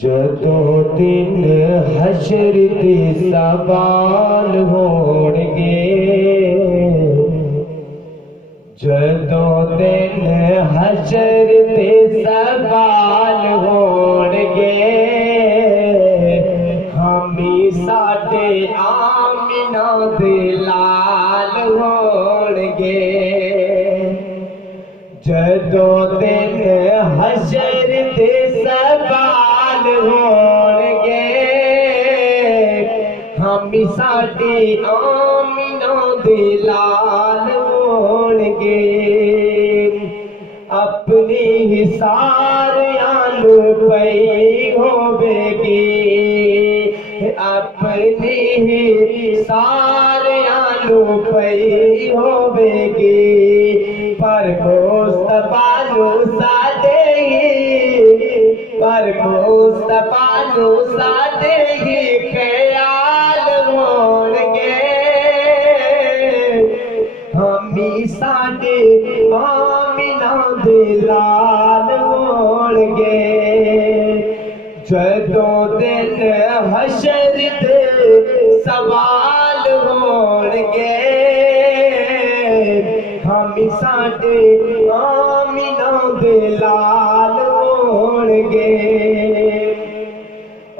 جدوں دن حشر دے سوال ہون گے، جدوں دن حشر دے سوال ہون گے، ہمی ساڈے آمنہ دے لال ہون گے۔ جدوں دن حشر دے سوال ہون گے، ہمی ساڈی آمنہ دے لال ہون گے۔ اپنی ہی ساریاں نوں پئی ہووے گی، اپنی ہی ساریاں نوں پئی ہووے گی، پر مصطفیٰ نوں ساڈے ہی، پر مصطفیٰ نوں ساڈے ہی خیال ہون گے، ہمی ساڈے آمنہ دے لال ہون گے۔ جدوں دن حشر دے سوال ہون گے، ہمی ساڈے آمنہ دے لال ہون گے۔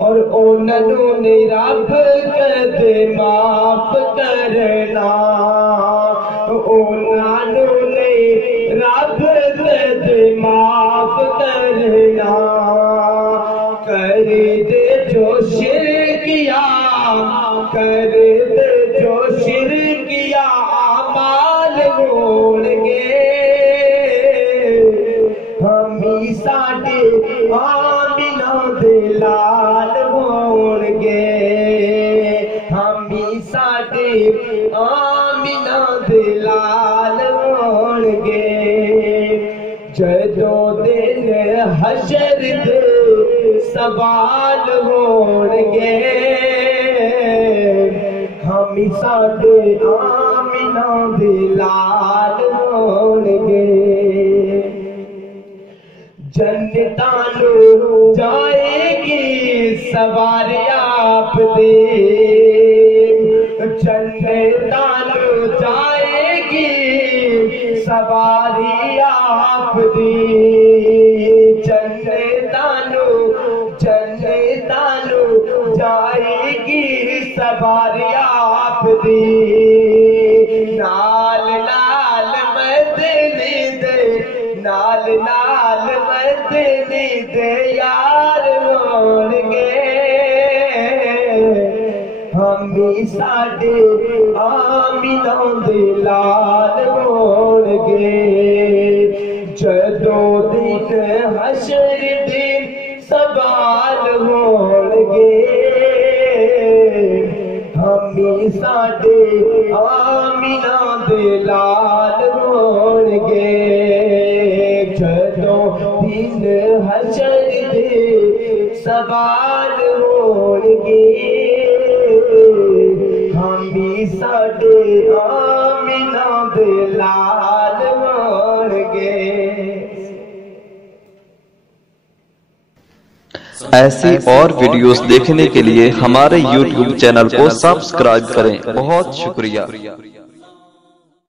اور انہاں نوں نہیں رب کدے معاف کرنا، انہاں نوں نہیں رب کدے معاف کرنا، کر دے جو شرکیہ، کر دے جو شرکیہ اعمال ہون گے، ہمی ساڈے آمنہ دے لال ہون گے، ہمی ساڈے آمنہ دے لال ہون گے۔ جدوں دن حشر دے سوال ہون گے، ہمی ساڈے آمنہ دے لال ہون گے۔ جنتاں نوں جائے گی سواری آپ دی، جنتاں نوں جائے گی سواری آپ دی، جنتاں نوں جائے گی سواری آپ دی، نال نال مدنی دے، نال نال مدنی دے یار ہون گے، ہمی ساڈے آمنہ دے لال ہون گے۔ جدوں دن حشر دے سوال ہون گے، ہمی ساڈے آمنہ دے لال ہون گے۔ جدوں دن حشر دے سوال ہون گے، ہمی ساڈے آمنہ دے لال ہون گے۔ ایسی اور ویڈیوز دیکھنے کے لیے ہمارے YouTube چینل کو سبسکرائب کریں۔ بہت شکریہ۔